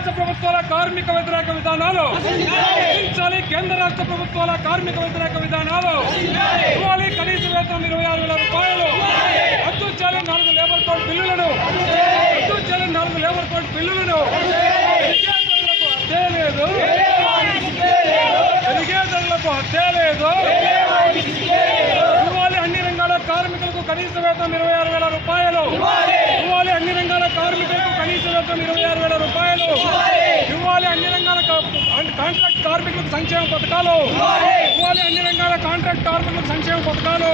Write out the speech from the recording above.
రాష్ట్ర ప్రభుత్వాల కార్మిక వ్యతిరేక విధానాలు రక్షించాలి. కేంద్ర రాష్ట్ర ప్రభుత్వాల కార్మిక వ్యతిరేక విధానాలు ఇవ్వాలి. కనీస వేతనం 26,000 రూపాయలు. రద్దు చేయాలి 4 లేబర్ కోడ్ బిల్లులను. రద్దు చేయాలి 4 లేబర్ కోడ్ బిల్లులను. పెరిగే ధరలకు హత్యే లేదు. పెరిగే ధరలకు హత్యే లేదు. ఇవ్వాలి అన్ని రంగాల కార్మికులకు కనీస వేతనం 26,000 రూపాయలు. ఇవ్వాలి అన్ని రంగాల కార్మికులకు కనీస వేతనం 26,000 రూపాయలు. ఇవ్వాలి అన్ని రంగాల కాంట్రాక్ట్ కార్మికులకు సంక్షేమ పథకాలు. ఇవ్వాలి అన్ని రంగాల కాంట్రాక్ట్ కార్మికులకు సంక్షేమ పథకాలు.